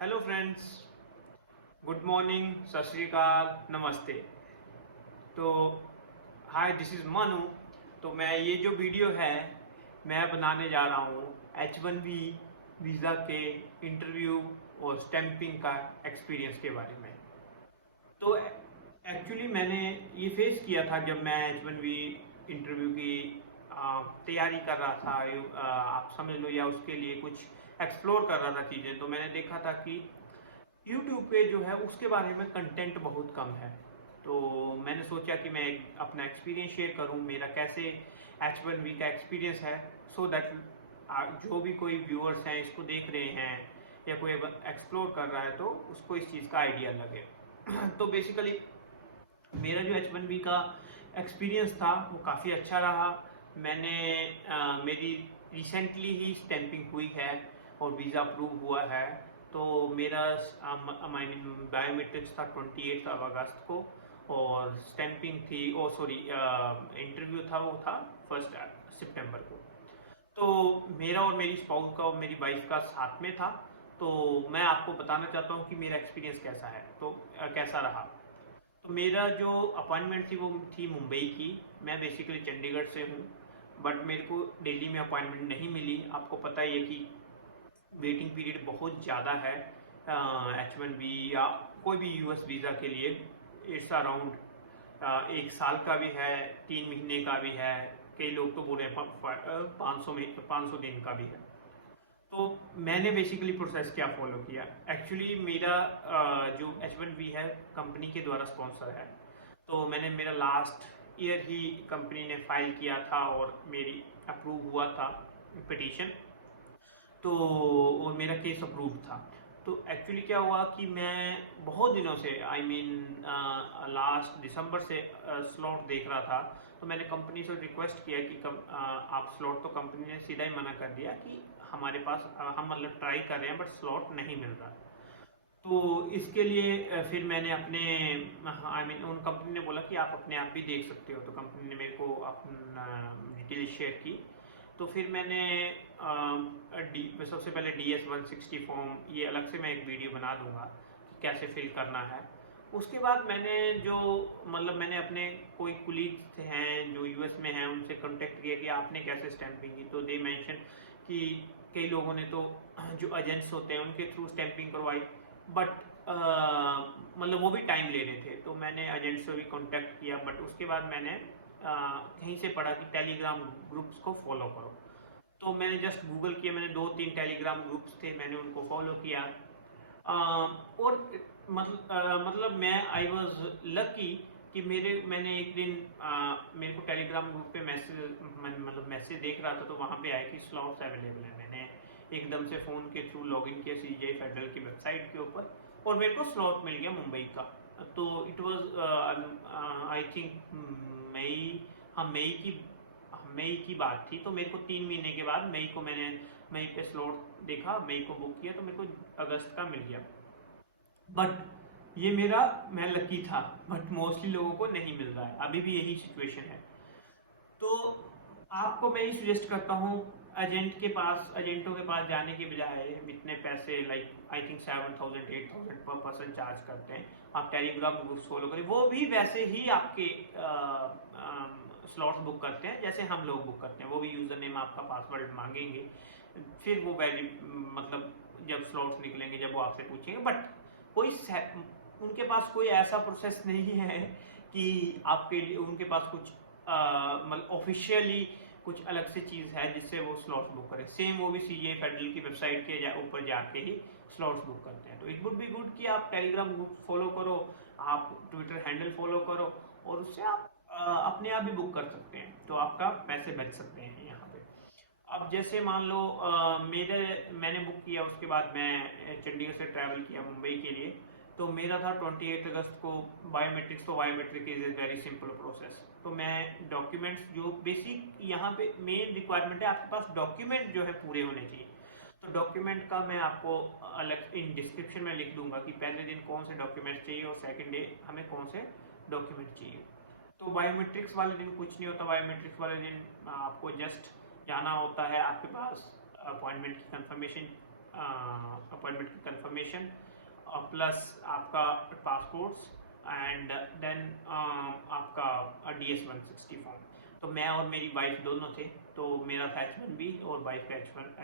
Hello friends, good morning, सत श्री अकाल, नमस्ते। तो हाय, दिस इज़ मनु। तो मैं ये जो वीडियो है मैं बनाने जा रहा हूँ H1B वीज़ा के इंटरव्यू और स्टैंपिंग का एक्सपीरियंस के बारे में। तो एक्चुअली मैंने ये फेस किया था जब मैं H1B इंटरव्यू की तैयारी कर रहा था, आप समझ लो, या उसके लिए कुछ एक्सप्लोर कर रहा था चीज़ें। तो मैंने देखा था कि यूट्यूब पे जो है उसके बारे में कंटेंट बहुत कम है। तो मैंने सोचा कि मैं अपना एक्सपीरियंस शेयर करूं, मेरा कैसे H1B का एक्सपीरियंस है, सो दैट जो भी कोई व्यूअर्स हैं इसको देख रहे हैं या कोई एक्सप्लोर कर रहा है तो उसको इस चीज़ का आइडिया लगे। तो बेसिकली मेरा जो H1B का एक्सपीरियंस था वो काफ़ी अच्छा रहा। मेरी रिसेंटली ही स्टैंपिंग हुई है और वीज़ा अप्रूव हुआ है। तो मेरा आई मीन बायोमेट्रिक्स था 28 अगस्त को, और स्टैंपिंग थी, ओ सॉरी, इंटरव्यू था वो था 1 सितंबर को। तो मेरा और मेरी स्पाउस का और मेरी वाइफ का साथ में था। तो मैं आपको बताना चाहता हूँ कि मेरा एक्सपीरियंस कैसा है, तो कैसा रहा। तो मेरा जो अपॉइंटमेंट थी वो थी मुंबई की। मैं बेसिकली चंडीगढ़ से हूँ, बट मेरे को दिल्ली में अपॉइंटमेंट नहीं मिली। आपको पता ही है कि वेटिंग पीरियड बहुत ज़्यादा है H1B या कोई भी यूएस वीज़ा के लिए। इट्स अराउंड 1 साल का भी है, 3 महीने का भी है, कई लोग तो बोल रहे हैं 500 दिन का भी है। तो मैंने बेसिकली प्रोसेस क्या फॉलो किया। एक्चुअली मेरा जो H1B है कंपनी के द्वारा स्पॉन्सर है। तो मैंने मेरा लास्ट ईयर ही कंपनी ने फाइल किया था और मेरी अप्रूव हुआ था पिटीशन। तो और मेरा केस अप्रूव था। तो एक्चुअली क्या हुआ कि मैं बहुत दिनों से, आई मीन लास्ट दिसंबर से स्लॉट देख रहा था। तो मैंने कंपनी से रिक्वेस्ट किया कि आप स्लॉट, तो कंपनी ने सीधा ही मना कर दिया कि हमारे पास हम मतलब ट्राई कर रहे हैं बट स्लॉट नहीं मिल रहा। तो इसके लिए फिर मैंने अपने, आई मीन उन कंपनी ने बोला कि आप अपने आप भी देख सकते हो। तो कंपनी ने मेरे को अपना डिटेल शेयर की। तो फिर मैंने सबसे पहले DS-160 फॉर्म, ये अलग से मैं एक वीडियो बना दूंगा कि कैसे फिल करना है। उसके बाद मैंने जो, मतलब मैंने अपने कोई कुलीग्स हैं जो यूएस में हैं उनसे कांटेक्ट किया कि आपने कैसे स्टैंपिंग की। तो दे मेंशन कि कई लोगों ने तो जो एजेंट्स होते हैं उनके थ्रू स्टैंपिंग करवाई, बट मतलब वो भी टाइम ले रहे थे। तो मैंने एजेंट से भी कांटेक्ट किया, बट उसके बाद मैंने कहीं से पढ़ा कि टेलीग्राम ग्रुप्स को फॉलो करो। तो मैंने जस्ट गूगल किया, मैंने 2-3 टेलीग्राम ग्रुप्स थे, मैंने उनको फॉलो किया। और मतलब मैं आई वॉज लकी कि मैंने एक दिन मेरे को टेलीग्राम ग्रुप पे मतलब मैसेज देख रहा था, तो वहाँ पे आया कि स्लॉट्स अवेलेबल है। मैंने एकदम से फ़ोन के थ्रू लॉगिन किया CGI फेडरल की वेबसाइट के ऊपर, और मेरे को स्लॉट मिल गया मुंबई का। तो इट वाज आई थिंक मई, हाँ मई की बात थी। तो मेरे को 3 महीने के बाद मई पे स्लॉट देखा, मई को बुक किया, तो मेरे को अगस्त का मिल गया। बट ये मैं लकी था, बट मोस्टली लोगों को नहीं मिल रहा है, अभी भी यही सिचुएशन है। तो आपको मैं ये सजेस्ट करता हूँ, एजेंटों के पास जाने के बजाय, इतने पैसे लाइक आई थिंक 7,000 8,000 पर पर्सन चार्ज करते हैं, आप टेलीग्राम ग्रुप्स फॉलो करें। वो भी वैसे ही आपके स्लॉट्स बुक करते हैं जैसे हम लोग बुक करते हैं। वो भी यूजर नेम, आपका पासवर्ड मांगेंगे, फिर वो वैलिड, मतलब जब स्लॉट्स निकलेंगे, जब वो आपसे पूछेंगे। बट उनके पास कोई ऐसा प्रोसेस नहीं है कि आपके लिए उनके पास कुछ मतलब ऑफिशियली कुछ अलग से चीज है जिससे वो स्लॉट्स बुक करें। सेम वो भी CGI फेडरल की वेबसाइट के ऊपर जाके ही स्लॉट्स बुक करते हैं। तो इट वुड बी गुड कि आप टेलीग्राम ग्रुप फॉलो करो, आप ट्विटर हैंडल फॉलो करो, और उससे आप अपने आप भी बुक कर सकते हैं, तो आपका पैसे बच सकते हैं यहाँ पे। अब जैसे मान लो मैंने बुक किया, उसके बाद मैं चंडीगढ़ से ट्रैवल किया मुंबई के लिए। तो मेरा था 28 अगस्त को बायोमेट्रिक्स। तो biometric is a very simple process. तो मैं डॉक्यूमेंट्स, जो बेसिक यहाँ पे मेन रिक्वायरमेंट है, आपके पास डॉक्यूमेंट जो है पूरे होने चाहिए। तो डॉक्यूमेंट का मैं आपको अलग इन डिस्क्रिप्शन में लिख दूंगा कि पहले दिन कौन से डॉक्यूमेंट चाहिए और सेकंड डे हमें कौन से डॉक्यूमेंट चाहिए। तो बायोमेट्रिक्स वाले दिन कुछ नहीं होता। बायोमेट्रिक्स वाले दिन आपको जस्ट जाना होता है, आपके पास अपॉइंटमेंट की कंफर्मेशन कंफर्मेशन प्लस आपका पासपोर्ट्स एंड देन आपका DS-160 फॉर्म। तो मैं और मेरी वाइफ दोनों थे, तो मेरा था H1B और वाइफ का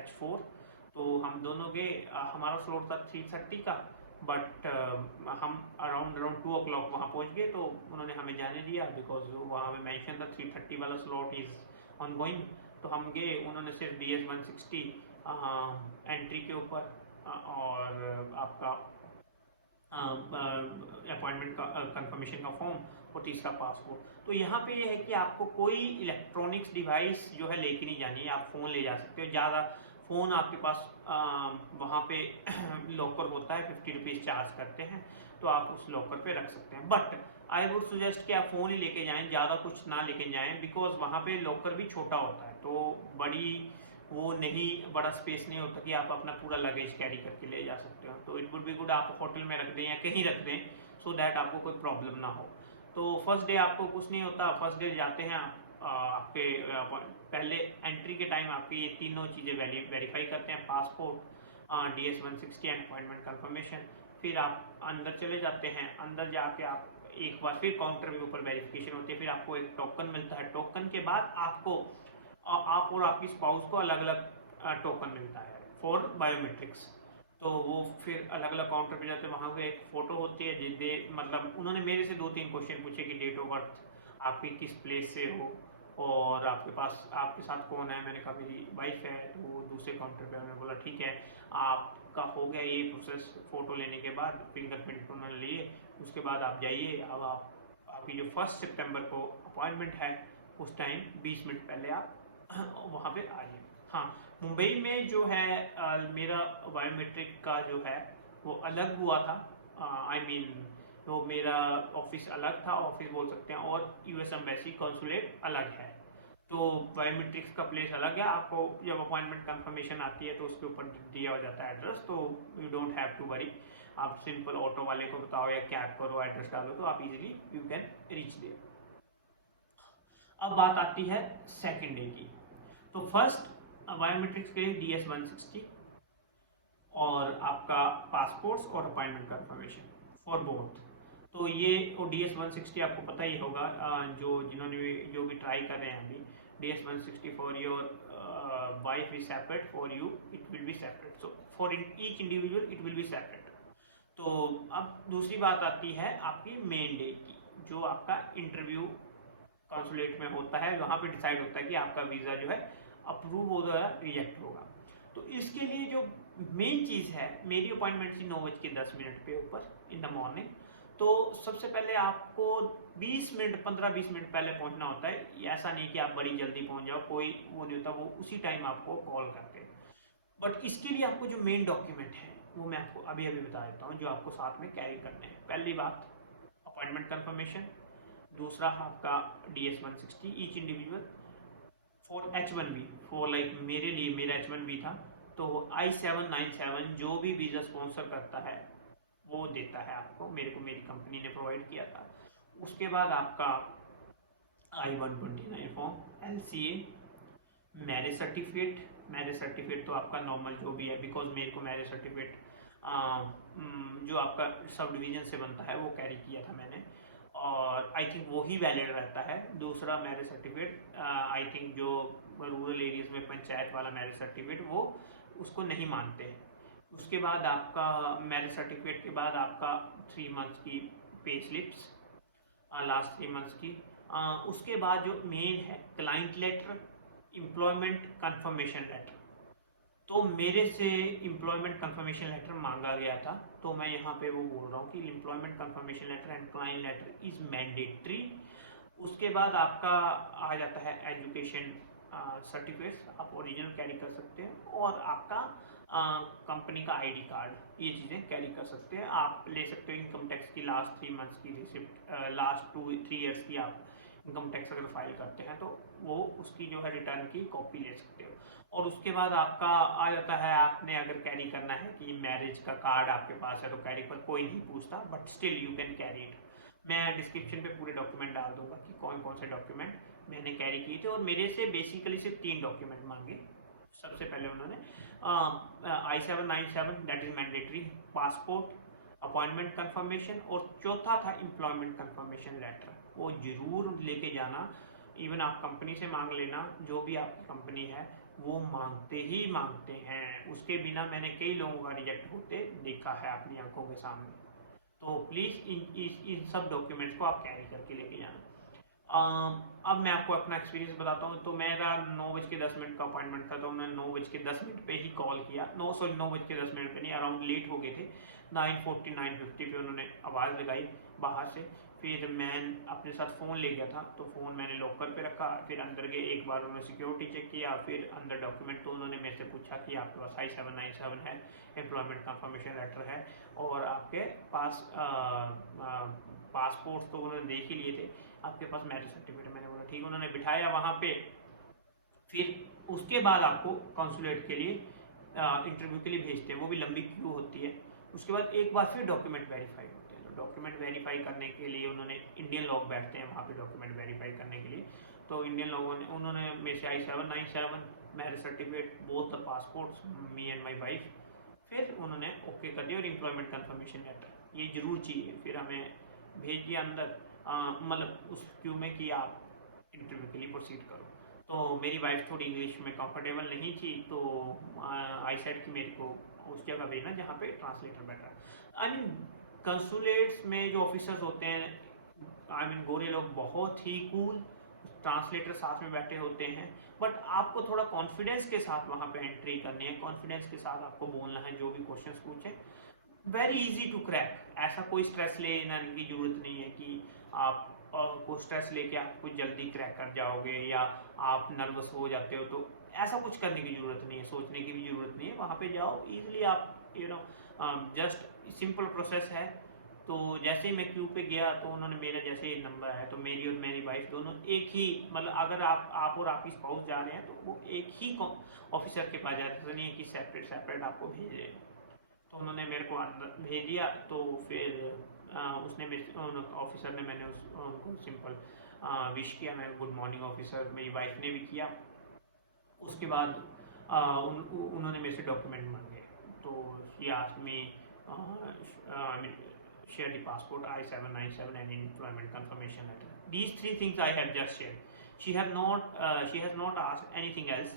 H4। तो हम दोनों के हमारा स्लॉट था 3:30 का, बट हम अराउंड 2 o'clock वहाँ पहुँच गए। तो उन्होंने हमें जाने दिया बिकॉज वहाँ पे मेंशन था 3:30 वाला स्लॉट इज ऑन गोइंग। तो हम गए, उन्होंने सिर्फ DS-160 एंट्री के ऊपर और आपका अपॉइंटमेंट का कंफर्मेशन का फॉर्म और तीसरा पासपोर्ट। तो यहाँ पे ये है कि आपको कोई इलेक्ट्रॉनिक्स डिवाइस जो है लेके नहीं जानी है, आप फ़ोन ले जा सकते हो। ज़्यादा फ़ोन आपके पास वहाँ पे लॉकर होता है, 50 रुपीज़ चार्ज करते हैं, तो आप उस लॉकर पे रख सकते हैं। बट आई वुड सजेस्ट कि आप फ़ोन ही लेके जाएं, ज़्यादा कुछ ना लेके जाएं, बिकॉज वहाँ पे लॉकर भी छोटा होता है, तो बड़ा स्पेस नहीं होता कि आप अपना पूरा लगेज कैरी करके ले जा सकते हो। तो इट वुड बी गुड आप होटल में रख दें या कहीं रख दें, सो दैट आपको कोई प्रॉब्लम ना हो। तो फर्स्ट डे आपको कुछ नहीं होता, फर्स्ट डे जाते हैं आपके पहले एंट्री के टाइम आपकी ये तीनों चीज़ें वेरीफाई करते हैं, passport, DS-160 and appointment confirmation. फिर आप अंदर चले जाते हैं, अंदर जाके आप एक बार फिर काउंटर के ऊपर वेरिफिकेशन होती है, फिर आपको एक टोकन मिलता है। टोकन के बाद आपको आप और आपकी स्पाउस को अलग अलग टोकन मिलता है फॉर बायोमेट्रिक्स। तो वो फिर अलग अलग काउंटर पे जाते हैं, वहाँ पे एक फ़ोटो होती है जिससे मतलब उन्होंने मेरे से 2-3 क्वेश्चन पूछे कि डेट ऑफ बर्थ आपकी किस प्लेस से हो और आपके साथ कौन है। मैंने कहा मेरी वाइफ है। तो वो दूसरे काउंटर पे उन्होंने बोला ठीक है आपका हो गया ये प्रोसेस। फ़ोटो लेने के बाद फिंगरप्रिंट उन्होंने लिए, उसके बाद आप जाइए। अब आपकी जो 1 सितंबर को अपॉइंटमेंट है उस टाइम 20 मिनट पहले आप वहाँ पे आइए। हाँ, मुंबई में जो है मेरा बायोमेट्रिक का जो है वो अलग हुआ था। आई मीन तो मेरा ऑफिस अलग था, ऑफिस बोल सकते हैं, और US एम्बेसी कॉन्सुलेट अलग है। तो बायोमेट्रिक्स का प्लेस अलग है। आपको जब अपॉइंटमेंट कंफर्मेशन आती है तो उसके ऊपर दिया हो जाता है एड्रेस, तो you don't have to worry. आप सिंपल ऑटो वाले को बताओ या कैब करो, एड्रेस डालो, तो आप easily you can reach there. अब बात आती है सेकेंड डे की। तो फर्स्ट बायोमेट्रिक्स के लिए DS-160 और आपका पासपोर्ट्स और अपॉइंटमेंट कंफर्मेशन फॉर बोथ। तो ये DS-160 आपको पता ही होगा, जो भी ट्राई कर रहे हैं अभी। DS-160 for your wife is separate, for you it will be separate, so for each individual it will be separate. तो अब दूसरी बात आती है आपकी मेन डे की, जो आपका इंटरव्यू कॉन्सुलेट में होता है। वहाँ पे डिसाइड होता है कि आपका वीज़ा जो है अप्रूव होगा या रिजेक्ट होगा। तो इसके लिए जो मेन चीज़ है, मेरी अपॉइंटमेंट थी 9:10 पे ऊपर इन द मॉर्निंग। तो सबसे पहले आपको 15-20 मिनट पहले पहुंचना होता है। ऐसा नहीं कि आप बड़ी जल्दी पहुंच जाओ, कोई वो नहीं होता, वो उसी टाइम आपको कॉल करते हैं। बट इसके लिए आपको जो मेन डॉक्यूमेंट है वो मैं आपको अभी बता देता हूँ, जो आपको साथ में कैरी करने हैं। पहली बात अपॉइंटमेंट कंफर्मेशन, दूसरा आपका DS-160 each individual, for H1B, for like मेरे लिए मेरा H1B था, तो I-797 जो भी वीज़ा स्पॉन्सर करता है वो देता है आपको, मेरे को मेरी कंपनी ने प्रोवाइड किया था। उसके बाद आपका I-129 form, LCA, marriage certificate तो आपका नॉर्मल जो भी है, बिकॉज मेरे को मैरिज सर्टिफिकेट जो आपका सब डिवीजन से बनता है वो कैरी किया था मैंने, और आई थिंक वो ही वैलिड रहता है। दूसरा मैरिज सर्टिफिकेट आई थिंक जो रूरल एरियाज में पंचायत वाला मैरिज सर्टिफिकेट वो उसको नहीं मानते हैं। उसके बाद आपका मैरिज सर्टिफिकेट के बाद आपका 3 मंथ्स की पे स्लिप्स, लास्ट 3 मंथ्स की। उसके बाद जो मेन है client letter, employment confirmation letter. तो मेरे से एम्प्लॉयमेंट कंफर्मेशन लेटर मांगा गया था, तो मैं यहाँ पे वो बोल रहा हूँ कि employment confirmation letter and client letter is mandatory. उसके बाद आपका आ जाता है एजुकेशन सर्टिफिकेट्स, आप ओरिजिनल कैरी कर सकते हैं, और आपका कंपनी का ID कार्ड, ये चीज़ें कैरी कर सकते हैं। आप ले सकते हो इनकम टैक्स की लास्ट 3 मंथ्स की रिसिप्ट, लास्ट 2-3 ईयर्स की आप इनकम टैक्स अगर फाइल करते हैं तो वो उसकी जो है रिटर्न की कॉपी ले सकते हो। और उसके बाद आपका आ जाता है, आपने अगर कैरी करना है कि मैरिज का कार्ड आपके पास है तो कैरी पर कोई नहीं पूछता, but still you can carry it. मैं डिस्क्रिप्शन पे पूरे डॉक्यूमेंट डाल दूंगा कि कौन कौन से डॉक्यूमेंट मैंने कैरी किए थे। और मेरे से बेसिकली सिर्फ 3 डॉक्यूमेंट मांगे। सबसे पहले उन्होंने I-797 that is mandatory, passport, appointment confirmation, और चौथा था एम्प्लॉयमेंट कंफर्मेशन लेटर। वो जरूर लेके जाना। इवन आप कंपनी से मांग लेना, जो भी आपकी कंपनी है वो मांगते ही मांगते हैं, उसके बिना मैंने कई लोगों का रिजेक्ट होते देखा है अपनी आंखों के सामने। तो प्लीज इन सब डॉक्यूमेंट्स को आप कैरी करके लेके जाना। अब मैं आपको अपना एक्सपीरियंस बताता हूँ। तो मेरा 9:10 का अपॉइंटमेंट था, तो उन्होंने 9:10 पे ही कॉल किया। 9:10 पे नहीं, अराउंड लेट हो गए थे। 9:40 9:50 पे उन्होंने आवाज़ लगाई बाहर से। फिर मैं अपने साथ फ़ोन ले गया था, तो फ़ोन मैंने लॉकर पे रखा। फिर अंदर गए, एक बार उन्होंने सिक्योरिटी चेक किया, फिर अंदर डॉक्यूमेंट। तो उन्होंने मेरे से पूछा कि आपके पास I-797 है, एम्प्लॉयमेंट कंफर्मेशन लेटर है, और आपके पास पासपोर्ट तो उन्होंने देख ही लिए थे, आपके पास मैरिज सर्टिफिकेट। मैंने बोला ठीक। उन्होंने बिठाया वहाँ पे। फिर उसके बाद आपको कॉन्सुलेट के लिए इंटरव्यू के लिए भेजते हैं, वो भी लंबी क्यू होती है। उसके बाद एक बार फिर डॉक्यूमेंट वेरीफाई होते हैं। तो डॉक्यूमेंट वेरीफाई करने के लिए उन्होंने, इंडियन लोग बैठते हैं वहाँ पे डॉक्यूमेंट वेरीफाई करने के लिए। तो इंडियन लोगों ने, उन्होंने मेरे से I-797, marriage certificate, both the passports, me and my wife. फिर उन्होंने ओके कर दिया, और एम्प्लॉयमेंट कंफर्मेशन लेटर ये जरूर चाहिए। फिर हमें भेज दिया अंदर, मतलब उस क्यू में कि आप इंटरव्यू के लिए प्रोसीड करो। तो मेरी वाइफ थोड़ी इंग्लिश में कंफर्टेबल नहीं थी, तो आई सेड कि मेरे को उस जगह भेजना जहाँ पे ट्रांसलेटर बैठा है। आई मीन कंसुलेट्स में जो ऑफिसर्स होते हैं, आई मीन गोरे लोग, बहुत ही कूल, ट्रांसलेटर साथ में बैठे होते हैं। बट आपको थोड़ा कॉन्फिडेंस के साथ वहाँ पे एंट्री करनी है, कॉन्फिडेंस के साथ आपको बोलना है जो भी क्वेश्चंस पूछे। Very easy to crack. ऐसा कोई स्ट्रेस लेने की जरूरत नहीं है कि आप को स्ट्रेस लेके आप कुछ जल्दी क्रैक कर जाओगे, या आप नर्वस हो जाते हो। तो ऐसा कुछ करने की जरूरत नहीं है, सोचने की भी जरूरत नहीं है। वहाँ पे जाओ इजीली, आप जस्ट सिंपल प्रोसेस है। तो जैसे ही मैं क्यू पे गया, तो उन्होंने मेरा जैसे ही नंबर है, तो मेरी और मेरी वाइफ दोनों एक ही, मतलब अगर आप और आपकी स्पाउस जा रहे हैं तो वो एक ही ऑफिसर के पास जाते, ऐसा नहीं है कि सेपरेट सेपरेट आपको भेज रहे हैं। तो उन्होंने मेरे को अंदर भेज दिया। तो फिर उसने ऑफिसर ने, मैंने उनको सिंपल विश किया, मैं गुड मॉर्निंग ऑफिसर, मेरी वाइफ ने भी किया। उसके बाद उन्होंने मेरे से डॉक्यूमेंट मांगे। तो she asked me, I mean, share the passport, I-797 and employment confirmation letter. These three things I have just shared. She has not asked anything else.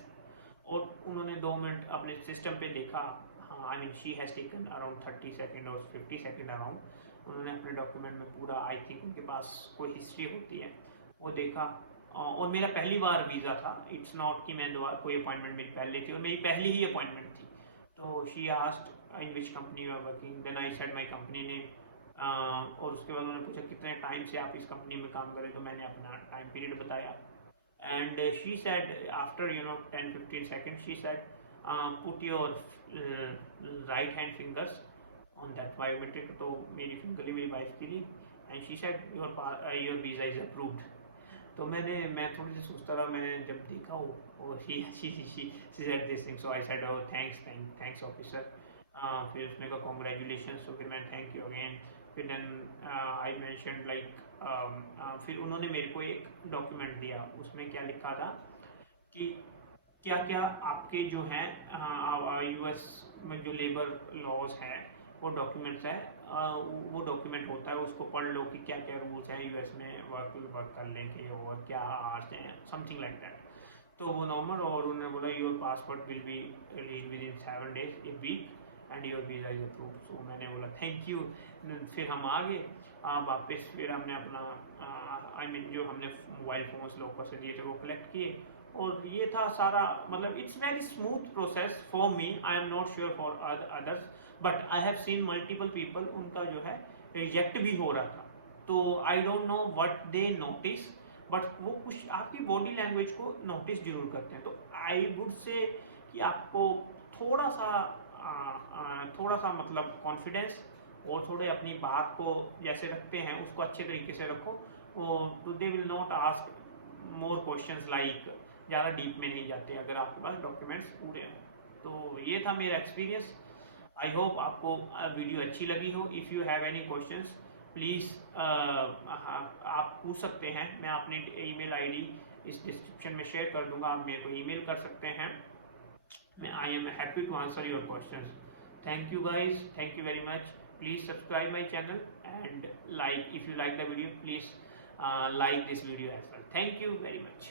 और उन्होंने 2 मिनट अपने सिस्टम पे देखा। हाँ, I mean she has taken around 30 second और 50 second around. उन्होंने अपने document में पूरा, आई थिंक उनके पास कोई हिस्ट्री होती है, वो देखा। और मेरा पहली बार वीज़ा था, इट्स नॉट कि मैं कोई अपॉइंटमेंट मेरी पहले थी, और मेरी पहली ही अपॉइंटमेंट थी। तो she asked in which company you are working, then I said my company ने। और उसके बाद उन्होंने पूछा कितने टाइम से आप इस कंपनी में काम करें, तो मैंने अपना टाइम पीरियड बताया। And she said, after 10-15 seconds, she said, put your right hand fingers on that biometric. तो मेरी फिंगर मेरी वाइफ की थी, and she said your visa is approved. तो मैं थोड़ी सी सोचता रहा, मैंने जब देखा वो she said this thing, so I said oh thanks officer. फिर उसने कहा congratulations, तो फिर मैं thank you again. फिर then I mentioned like फिर उन्होंने मेरे को एक डॉक्यूमेंट दिया, उसमें क्या लिखा था कि क्या क्या आपके जो हैं US में जो लेबर लॉज है, वो डॉक्यूमेंट्स है, वो डॉक्यूमेंट होता है, उसको पढ़ लो कि क्या क्या रूल्स हैं US में वर्क करने के, और क्या आवर्स हैं, समथिंग लाइक दैट। तो वो नॉर्मल। और उन्होंने बोला your passport will be release within 7 days a week and your visa is approved. So मैंने बोला थैंक यू। फिर हम आ गए वापस। फिर हमने अपना आई मीन जो हमने मोबाइल फोन्स लोगों से दिए थे वो कलेक्ट किए, और ये था सारा। मतलब it's very smooth process for me, I am not sure for others, but I have seen multiple people, उनका जो है रिजेक्ट भी हो रहा था। तो I don't know what they notice, but वो कुछ आपकी बॉडी लैंग्वेज को नोटिस जरूर करते हैं। तो आई वुड से कि आपको थोड़ा सा मतलब कॉन्फिडेंस, और थोड़े अपनी बात को जैसे रखते हैं उसको अच्छे तरीके से रखो। तो they will not ask more questions, like ज़्यादा डीप में नहीं जाते अगर आपके पास डॉक्यूमेंट्स पूरे हैं। तो ये था मेरा एक्सपीरियंस। आई होप आपको वीडियो अच्छी लगी हो। If you have any questions please आप पूछ सकते हैं। मैं अपनी ईमेल आईडी इस डिस्क्रिप्शन में शेयर कर दूंगा, आप मेरे को ईमेल कर सकते हैं। I am happy to answer your questions. Thank you guys, thank you very much. Please subscribe my channel and like, if you like the video, please like this video as well. Thank you very much.